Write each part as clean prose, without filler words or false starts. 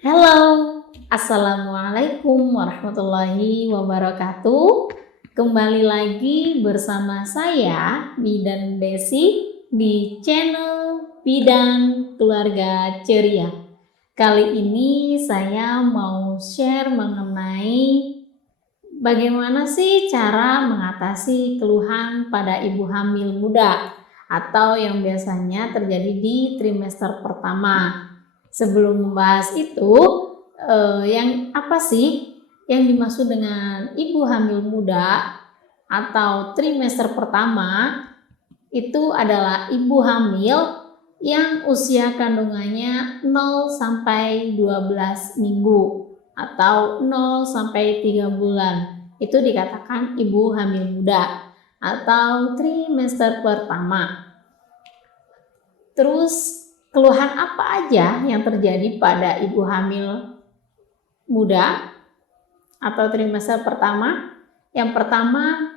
Halo, Assalamualaikum warahmatullahi wabarakatuh. Kembali lagi bersama saya, Bidan Desi, di channel Bidang Keluarga Ceria. Kali ini saya mau share mengenai bagaimana sih cara mengatasi keluhan pada ibu hamil muda atau yang biasanya terjadi di trimester pertama. Sebelum membahas itu, yang apa sih yang dimaksud dengan ibu hamil muda atau trimester pertama? Itu adalah ibu hamil yang usia kandungannya 0 sampai 12 minggu atau 0 sampai 3 bulan. Itu dikatakan ibu hamil muda atau trimester pertama. Terus keluhan apa aja yang terjadi pada ibu hamil muda atau trimester pertama? Yang pertama,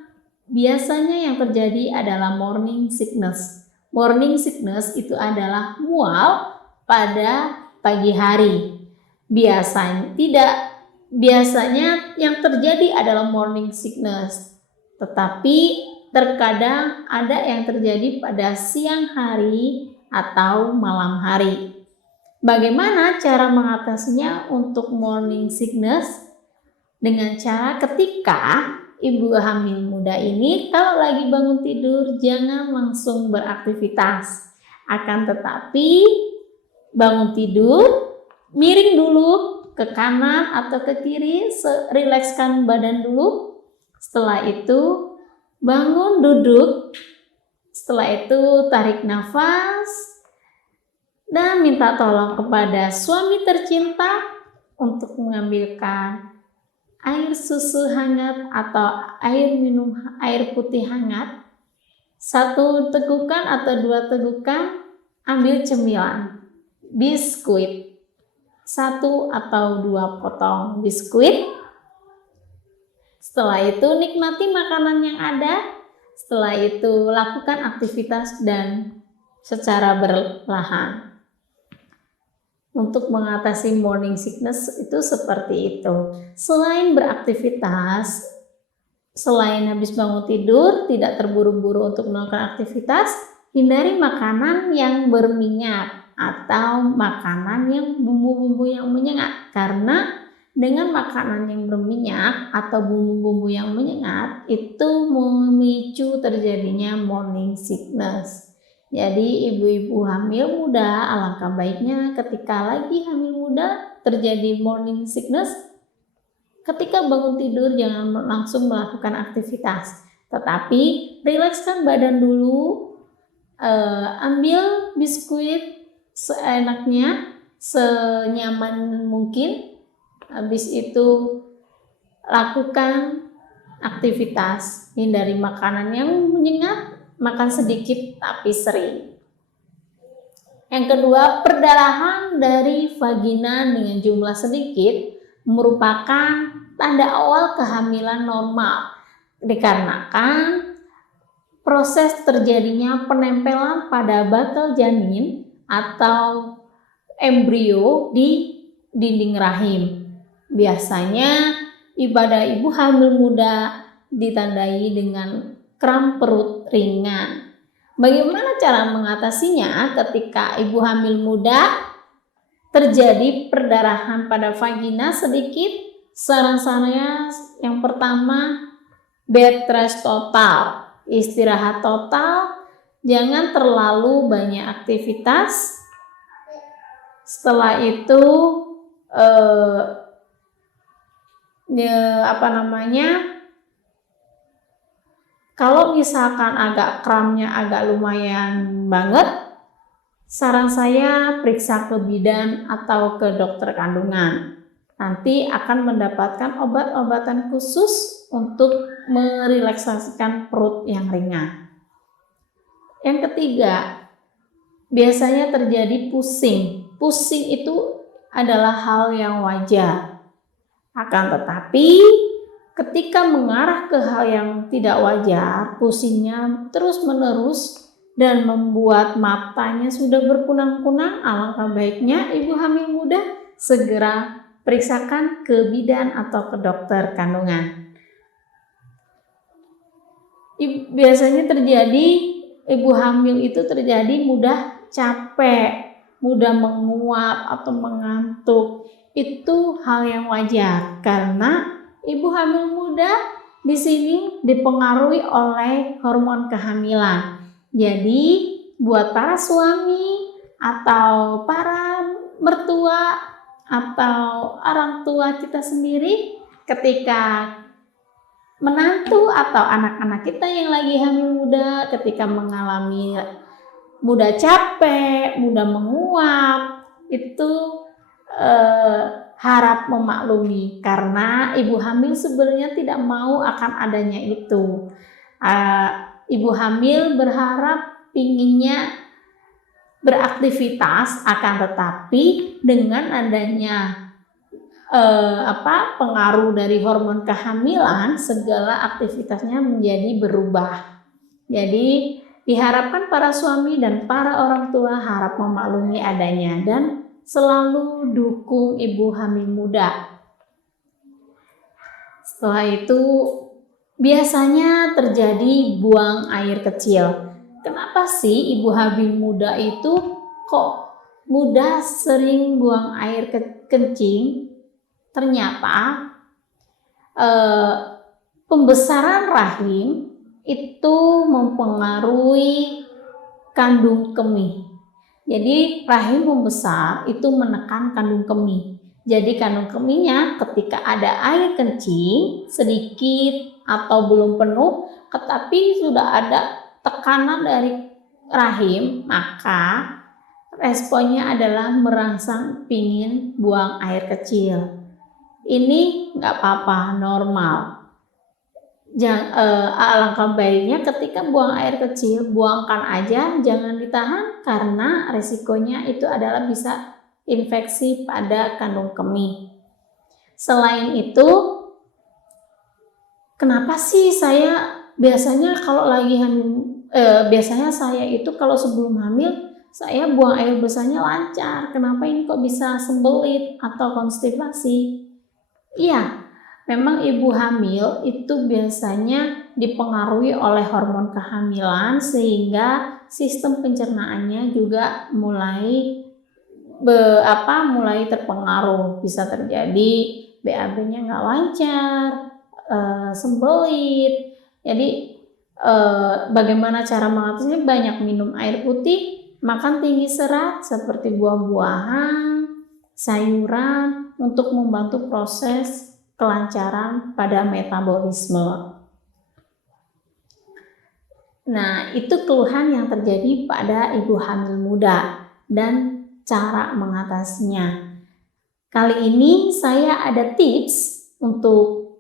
biasanya yang terjadi adalah morning sickness. Morning sickness itu adalah mual pada pagi hari. Biasanya yang terjadi adalah morning sickness, tetapi terkadang ada yang terjadi pada siang hari atau malam hari. Bagaimana cara mengatasinya untuk morning sickness? Dengan cara ketika ibu hamil muda ini kalau lagi bangun tidur jangan langsung beraktivitas. Akan tetapi bangun tidur, miring dulu ke kanan atau ke kiri, rilekskan badan dulu. Setelah itu bangun duduk. Setelah itu tarik nafas dan minta tolong kepada suami tercinta untuk mengambilkan air susu hangat atau air putih hangat. 1 tegukan atau 2 tegukan, ambil cemilan, biskuit. 1 atau 2 potong biskuit. Setelah itu nikmati makanan yang ada. Setelah itu lakukan aktivitas dan secara perlahan. Untuk mengatasi morning sickness itu seperti itu. Selain beraktivitas, selain habis bangun tidur, tidak terburu-buru untuk melakukan aktivitas, hindari makanan yang berminyak atau makanan yang bumbu-bumbu yang menyengat, karena dengan makanan yang berminyak atau bumbu-bumbu yang menyengat itu memicu terjadinya morning sickness. Jadi ibu-ibu hamil muda alangkah baiknya ketika lagi hamil muda terjadi morning sickness, ketika bangun tidur jangan langsung melakukan aktivitas, tetapi rilekskan badan dulu, ambil biskuit seenaknya, senyaman mungkin. Habis itu lakukan aktivitas, hindari makanan yang menyengat, makan sedikit tapi sering. Yang kedua, perdarahan dari vagina dengan jumlah sedikit merupakan tanda awal kehamilan normal, dikarenakan proses terjadinya penempelan pada bakal janin atau embrio di dinding rahim. Biasanya pada ibu hamil muda ditandai dengan kram perut ringan. Bagaimana cara mengatasinya ketika ibu hamil muda terjadi perdarahan pada vagina sedikit? Saran saya yang pertama, bed rest total, istirahat total, jangan terlalu banyak aktivitas. Setelah itu kalau misalkan agak kramnya agak lumayan banget, saran saya periksa ke bidan atau ke dokter kandungan. Nanti akan mendapatkan obat-obatan khusus untuk merelaksasikan perut yang ringan. Yang ketiga, biasanya terjadi pusing. Pusing itu adalah hal yang wajar. Akan tetapi ketika mengarah ke hal yang tidak wajar, pusingnya terus-menerus dan membuat matanya sudah berkunang-kunang, alangkah baiknya ibu hamil muda segera periksakan ke bidan atau ke dokter kandungan. Biasanya terjadi ibu hamil itu terjadi mudah capek, mudah menguap atau mengantuk. Itu hal yang wajar karena ibu hamil muda di sini dipengaruhi oleh hormon kehamilan. Jadi buat para suami atau para mertua atau orang tua kita sendiri, ketika menantu atau anak-anak kita yang lagi hamil muda ketika mengalami mudah capek, mudah menguap, itu harap memaklumi karena ibu hamil sebenarnya tidak mau akan adanya itu. Ibu hamil berharap pinginnya beraktivitas, akan tetapi dengan adanya pengaruh dari hormon kehamilan, segala aktivitasnya menjadi berubah. Jadi diharapkan para suami dan para orang tua harap memaklumi adanya dan selalu dukung ibu hamil muda. Setelah itu biasanya terjadi buang air kecil. Kenapa sih ibu hamil muda itu kok mudah sering buang air kencing? Ternyata pembesaran rahim itu mempengaruhi kandung kemih. Jadi rahim membesar itu menekan kandung kemih. Jadi kandung kemihnya ketika ada air kencing sedikit atau belum penuh, tetapi sudah ada tekanan dari rahim, maka responnya adalah merangsang pingin buang air kecil. Ini nggak apa-apa, normal. Alangkah baiknya ketika buang air kecil, buangkan aja, jangan ditahan karena resikonya itu adalah bisa infeksi pada kandung kemih. Selain itu, kenapa sih saya biasanya kalau lagi hamil, biasanya saya itu kalau sebelum hamil saya buang air besarnya lancar, kenapa ini kok bisa sembelit atau konstipasi? Iya, memang ibu hamil itu biasanya dipengaruhi oleh hormon kehamilan sehingga sistem pencernaannya juga mulai terpengaruh. Bisa terjadi BAB-nya nggak lancar, sembelit. Jadi bagaimana cara mengatasinya? Banyak minum air putih, makan tinggi serat seperti buah-buahan, sayuran untuk membantu proses kelancaran pada metabolisme. Nah, itu keluhan yang terjadi pada ibu hamil muda dan cara mengatasinya. Kali ini saya ada tips untuk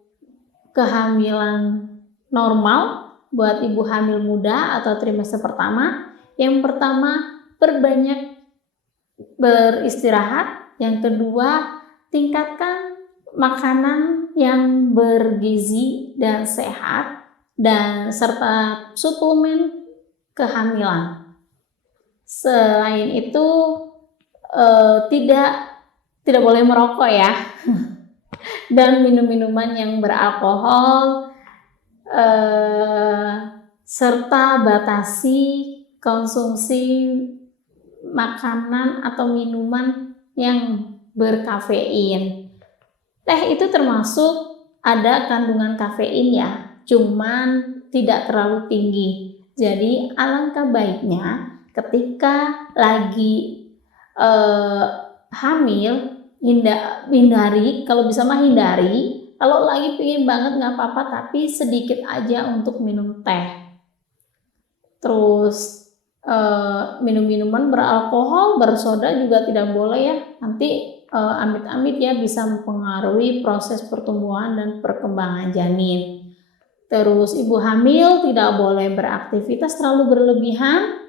kehamilan normal buat ibu hamil muda atau trimester pertama. Yang pertama, perbanyak beristirahat. Yang kedua, tingkatkan makanan yang bergizi dan sehat dan serta suplemen kehamilan. Selain itu tidak boleh merokok ya dan minum minuman yang beralkohol, serta batasi konsumsi makanan atau minuman yang berkafein. Teh itu termasuk ada kandungan kafein ya, cuman tidak terlalu tinggi. Jadi alangkah baiknya ketika lagi hamil, hindari, kalau bisa mah hindari. Kalau lagi pingin banget nggak apa-apa, tapi sedikit aja untuk minum teh. Terus minum minuman beralkohol, bersoda juga tidak boleh ya. Nanti amit-amit ya bisa mempengaruhi proses pertumbuhan dan perkembangan janin. Terus ibu hamil tidak boleh beraktivitas terlalu berlebihan,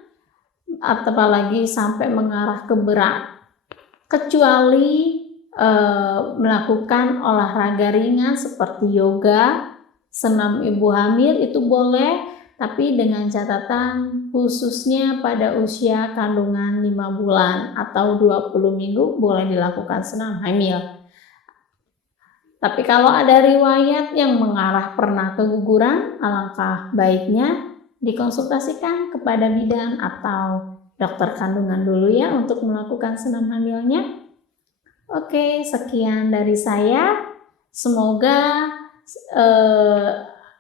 apalagi sampai mengarah ke berat, kecuali melakukan olahraga ringan seperti yoga, senam ibu hamil itu boleh, tapi dengan catatan khususnya pada usia kandungan 5 bulan atau 20 minggu boleh dilakukan senam hamil. Tapi kalau ada riwayat yang mengarah pernah keguguran, alangkah baiknya dikonsultasikan kepada bidan atau dokter kandungan dulu ya untuk melakukan senam hamilnya. Oke, sekian dari saya. Semoga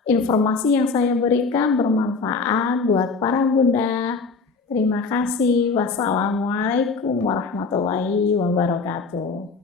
informasi yang saya berikan bermanfaat buat para bunda. Terima kasih. Wassalamualaikum warahmatullahi wabarakatuh.